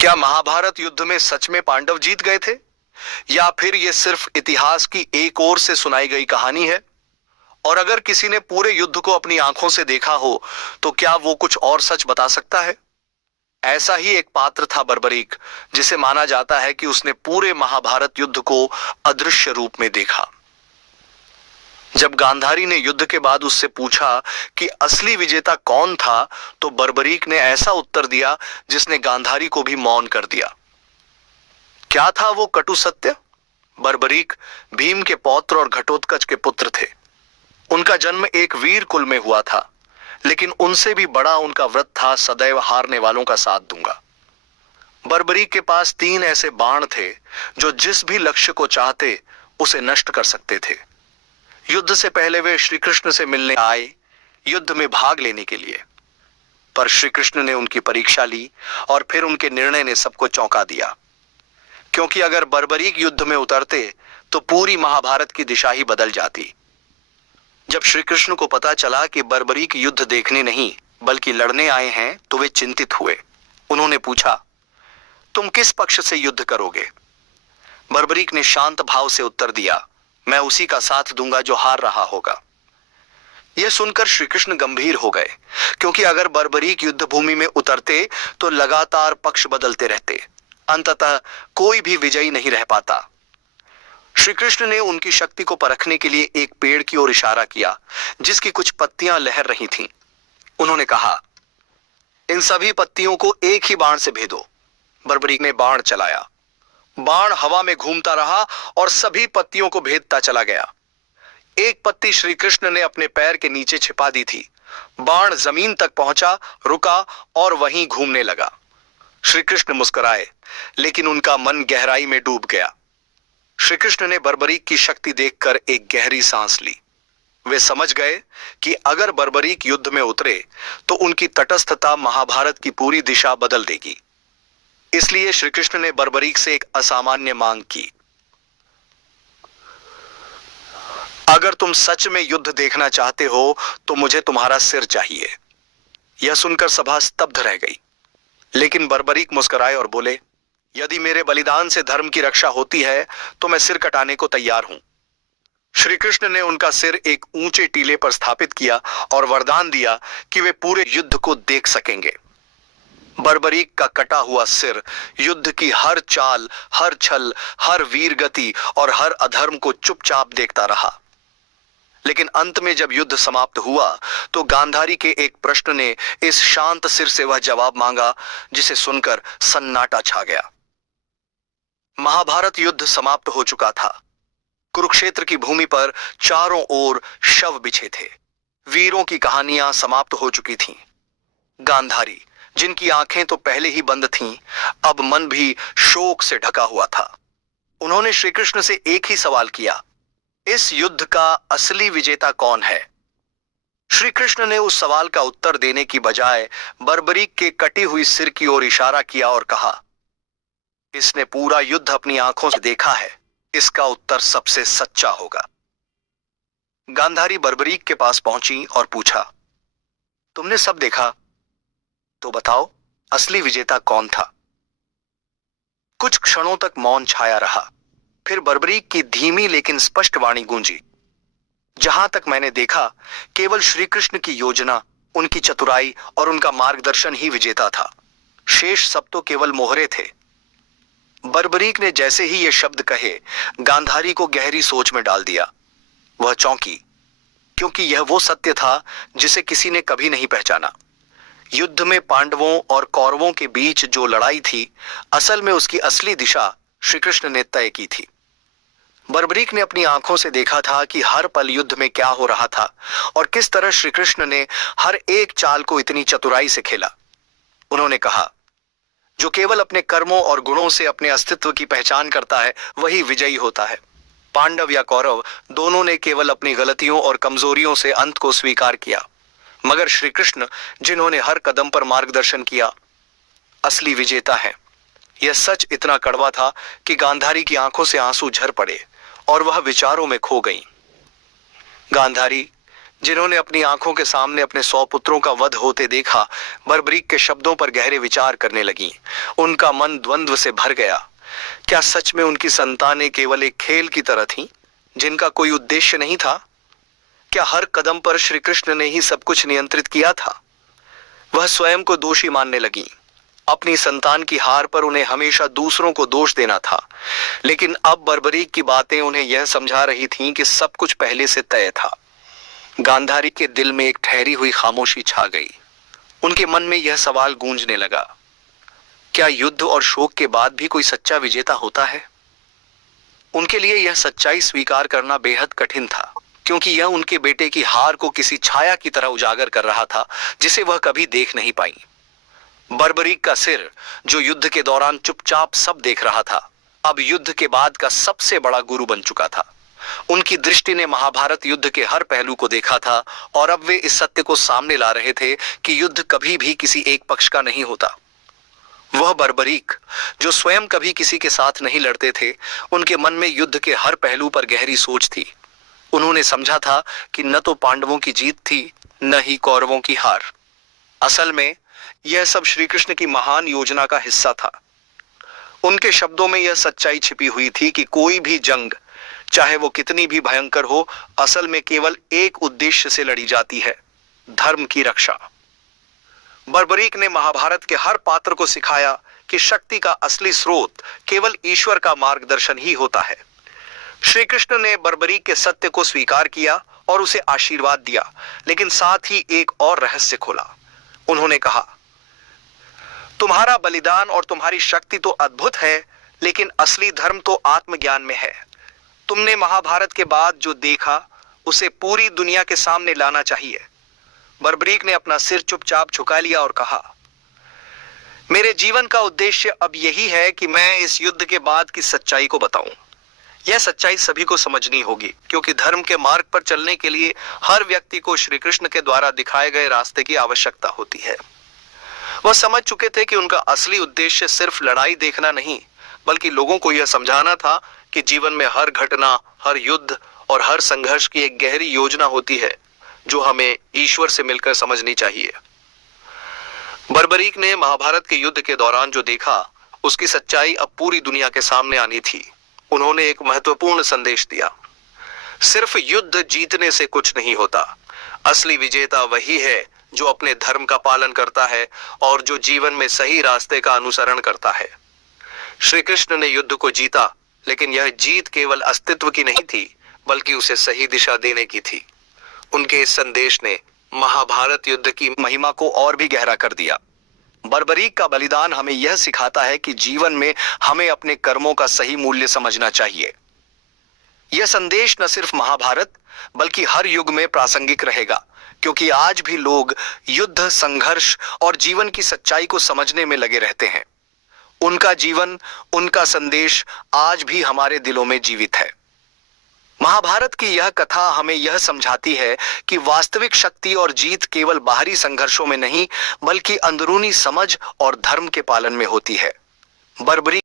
क्या महाभारत युद्ध में सच में पांडव जीत गए थे, या फिर यह सिर्फ इतिहास की एक ओर से सुनाई गई कहानी है? और अगर किसी ने पूरे युद्ध को अपनी आंखों से देखा हो, तो क्या वो कुछ और सच बता सकता है? ऐसा ही एक पात्र था बर्बरीक, जिसे माना जाता है कि उसने पूरे महाभारत युद्ध को अदृश्य रूप में देखा। जब गांधारी ने युद्ध के बाद उससे पूछा कि असली विजेता कौन था, तो बर्बरीक ने ऐसा उत्तर दिया जिसने गांधारी को भी मौन कर दिया। क्या था वो कटु सत्य? बर्बरीक भीम के पौत्र और घटोत्कच के पुत्र थे। उनका जन्म एक वीर कुल में हुआ था, लेकिन उनसे भी बड़ा उनका व्रत था, सदैव हारने वालों का साथ दूंगा। बर्बरीक के पास 3 ऐसे बाण थे जो जिस भी लक्ष्य को चाहते उसे नष्ट कर सकते थे। युद्ध से पहले वे श्री कृष्ण से मिलने आए, युद्ध में भाग लेने के लिए। पर श्री कृष्ण ने उनकी परीक्षा ली और फिर उनके निर्णय ने सबको चौंका दिया, क्योंकि अगर बर्बरीक युद्ध में उतरते तो पूरी महाभारत की दिशा ही बदल जाती। जब श्री कृष्ण को पता चला कि बर्बरीक युद्ध देखने नहीं बल्कि लड़ने आए हैं, तो वे चिंतित हुए। उन्होंने पूछा, तुम किस पक्ष से युद्ध करोगे? बर्बरीक ने शांत भाव से उत्तर दिया, मैं उसी का साथ दूंगा जो हार रहा होगा। यह सुनकर श्री कृष्ण गंभीर हो गए, क्योंकि अगर बर्बरीक युद्ध भूमि में उतरते तो लगातार पक्ष बदलते रहते, अंततः कोई भी विजयी नहीं रह पाता। श्री कृष्ण ने उनकी शक्ति को परखने के लिए एक पेड़ की ओर इशारा किया, जिसकी कुछ पत्तियां लहर रही थीं। उन्होंने कहा, इन सभी पत्तियों को एक ही बाण से भेदो। बर्बरीक ने बाण चलाया। बाण हवा में घूमता रहा और सभी पत्तियों को भेदता चला गया। एक पत्ती श्री कृष्ण ने अपने पैर के नीचे छिपा दी थी। बाण जमीन तक पहुंचा, रुका और वहीं घूमने लगा। श्री कृष्ण मुस्कुराए, लेकिन उनका मन गहराई में डूब गया। श्री कृष्ण ने बर्बरीक की शक्ति देखकर एक गहरी सांस ली। वे समझ गए कि अगर बर्बरीक युद्ध में उतरे तो उनकी तटस्थता महाभारत की पूरी दिशा बदल देगी। इसलिए श्री कृष्ण ने बर्बरीक से एक असामान्य मांग की, अगर तुम सच में युद्ध देखना चाहते हो तो मुझे तुम्हारा सिर चाहिए। यह सुनकर सभा स्तब्ध रह गई, लेकिन बर्बरीक मुस्कुराए और बोले, यदि मेरे बलिदान से धर्म की रक्षा होती है तो मैं सिर कटाने को तैयार हूं। श्री कृष्ण ने उनका सिर एक ऊंचे टीले पर स्थापित किया और वरदान दिया कि वे पूरे युद्ध को देख सकेंगे। बर्बरीक का कटा हुआ सिर युद्ध की हर चाल, हर छल, हर वीर गति और हर अधर्म को चुपचाप देखता रहा। लेकिन अंत में जब युद्ध समाप्त हुआ तो गांधारी के एक प्रश्न ने इस शांत सिर से वह जवाब मांगा जिसे सुनकर सन्नाटा छा गया। महाभारत युद्ध समाप्त हो चुका था। कुरुक्षेत्र की भूमि पर चारों ओर शव बिछे थे। वीरों की कहानियां समाप्त हो चुकी थीं। गांधारी, जिनकी आंखें तो पहले ही बंद थीं, अब मन भी शोक से ढका हुआ था। उन्होंने श्री कृष्ण से एक ही सवाल किया, इस युद्ध का असली विजेता कौन है? श्री कृष्ण ने उस सवाल का उत्तर देने की बजाय बर्बरीक के कटी हुई सिर की ओर इशारा किया और कहा, इसने पूरा युद्ध अपनी आंखों से देखा है, इसका उत्तर सबसे सच्चा होगा। गांधारी बर्बरीक के पास पहुंची और पूछा, तुमने सब देखा, तो बताओ असली विजेता कौन था? कुछ क्षणों तक मौन छाया रहा। फिर बर्बरीक की धीमी लेकिन स्पष्ट वाणी गूंजी, जहां तक मैंने देखा केवल श्री कृष्ण की योजना, उनकी चतुराई और उनका मार्गदर्शन ही विजेता था। शेष सब तो केवल मोहरे थे। बर्बरीक ने जैसे ही ये शब्द कहे, गांधारी को गहरी सोच में डाल दिया। वह चौंकी, क्योंकि यह वो सत्य था जिसे किसी ने कभी नहीं पहचाना। युद्ध में पांडवों और कौरवों के बीच जो लड़ाई थी, असल में उसकी असली दिशा श्री कृष्ण ने तय की थी। बर्बरीक ने अपनी आंखों से देखा था कि हर पल युद्ध में क्या हो रहा था और किस तरह श्री कृष्ण ने हर एक चाल को इतनी चतुराई से खेला। उन्होंने कहा, जो केवल अपने कर्मों और गुणों से अपने अस्तित्व की पहचान करता है वही विजयी होता है। पांडव या कौरव दोनों ने केवल अपनी गलतियों और कमजोरियों से अंत को स्वीकार किया, मगर श्री कृष्ण, जिन्होंने हर कदम पर मार्गदर्शन किया, असली विजेता है। यह सच इतना कड़वा था कि गांधारी की आंखों से आंसू झर पड़े और वह विचारों में खो गई। गांधारी, जिन्होंने अपनी आंखों के सामने अपने 100 पुत्रों का वध होते देखा, बर्बरीक के शब्दों पर गहरे विचार करने लगी। उनका मन द्वंद्व से भर गया। क्या सच में उनकी संतानें केवल एक खेल की तरह थीं, जिनका कोई उद्देश्य नहीं था? क्या हर कदम पर श्री कृष्ण ने ही सब कुछ नियंत्रित किया था? वह स्वयं को दोषी मानने लगी। अपनी संतान की हार पर उन्हें हमेशा दूसरों को दोष देना था, लेकिन अब बर्बरीक की बातें उन्हें यह समझा रही थीं कि सब कुछ पहले से तय था। गांधारी के दिल में एक ठहरी हुई खामोशी छा गई। उनके मन में यह सवाल गूंजने लगा, क्या युद्ध और शोक के बाद भी कोई सच्चा विजेता होता है? उनके लिए यह सच्चाई स्वीकार करना बेहद कठिन था, क्योंकि यह उनके बेटे की हार को किसी छाया की तरह उजागर कर रहा था, जिसे वह कभी देख नहीं पाई। बर्बरीक का सिर, जो युद्ध के दौरान चुपचाप सब देख रहा था, अब युद्ध के बाद का सबसे बड़ा गुरु बन चुका था। उनकी दृष्टि ने महाभारत युद्ध के हर पहलू को देखा था, और अब वे इस सत्य को सामने ला रहे थे कि युद्ध कभी भी किसी एक पक्ष का नहीं होता। वह बर्बरीक, जो स्वयं कभी किसी के साथ नहीं लड़ते थे, उनके मन में युद्ध के हर पहलू पर गहरी सोच थी। उन्होंने समझा था कि न तो पांडवों की जीत थी, न ही कौरवों की हार। असल में यह सब श्री कृष्ण की महान योजना का हिस्सा था। उनके शब्दों में यह सच्चाई छिपी हुई थी कि कोई भी जंग, चाहे वो कितनी भी भयंकर हो, असल में केवल एक उद्देश्य से लड़ी जाती है, धर्म की रक्षा। बर्बरीक ने महाभारत के हर पात्र को सिखाया कि शक्ति का असली स्रोत केवल ईश्वर का मार्गदर्शन ही होता है। श्री कृष्ण ने बर्बरीक के सत्य को स्वीकार किया और उसे आशीर्वाद दिया, लेकिन साथ ही एक और रहस्य खोला। उन्होंने कहा, तुम्हारा बलिदान और तुम्हारी शक्ति तो अद्भुत है, लेकिन असली धर्म तो आत्मज्ञान में है। तुमने महाभारत के बाद जो देखा, उसे पूरी दुनिया के सामने लाना चाहिए। बर्बरीक ने अपना सिर चुपचाप झुका लिया और कहा, मेरे जीवन का उद्देश्य अब यही है कि मैं इस युद्ध के बाद की सच्चाई को बताऊं। यह सच्चाई सभी को समझनी होगी, क्योंकि धर्म के मार्ग पर चलने के लिए हर व्यक्ति को श्री कृष्ण के द्वारा दिखाए गए रास्ते की आवश्यकता होती है। वह समझ चुके थे कि उनका असली उद्देश्य सिर्फ लड़ाई देखना नहीं, बल्कि लोगों को यह समझाना था कि जीवन में हर घटना, हर युद्ध और हर संघर्ष की एक गहरी योजना होती है, जो हमें ईश्वर से मिलकर समझनी चाहिए। बर्बरीक ने महाभारत के युद्ध के दौरान जो देखा, उसकी सच्चाई अब पूरी दुनिया के सामने आनी थी। उन्होंने एक महत्वपूर्ण संदेश दिया, सिर्फ युद्ध जीतने से कुछ नहीं होता। असली विजेता वही है जो अपने धर्म का पालन करता है और जो जीवन में सही रास्ते का अनुसरण करता है। श्री कृष्ण ने युद्ध को जीता, लेकिन यह जीत केवल अस्तित्व की नहीं थी, बल्कि उसे सही दिशा देने की थी। उनके इस संदेश ने महाभारत युद्ध की महिमा को और भी गहरा कर दिया। बर्बरीक का बलिदान हमें यह सिखाता है कि जीवन में हमें अपने कर्मों का सही मूल्य समझना चाहिए। यह संदेश न सिर्फ महाभारत, बल्कि हर युग में प्रासंगिक रहेगा, क्योंकि आज भी लोग युद्ध, संघर्ष और जीवन की सच्चाई को समझने में लगे रहते हैं। उनका जीवन, उनका संदेश आज भी हमारे दिलों में जीवित है। महाभारत की यह कथा हमें यह समझाती है कि वास्तविक शक्ति और जीत केवल बाहरी संघर्षों में नहीं, बल्कि अंदरूनी समझ और धर्म के पालन में होती है। बर्बरीक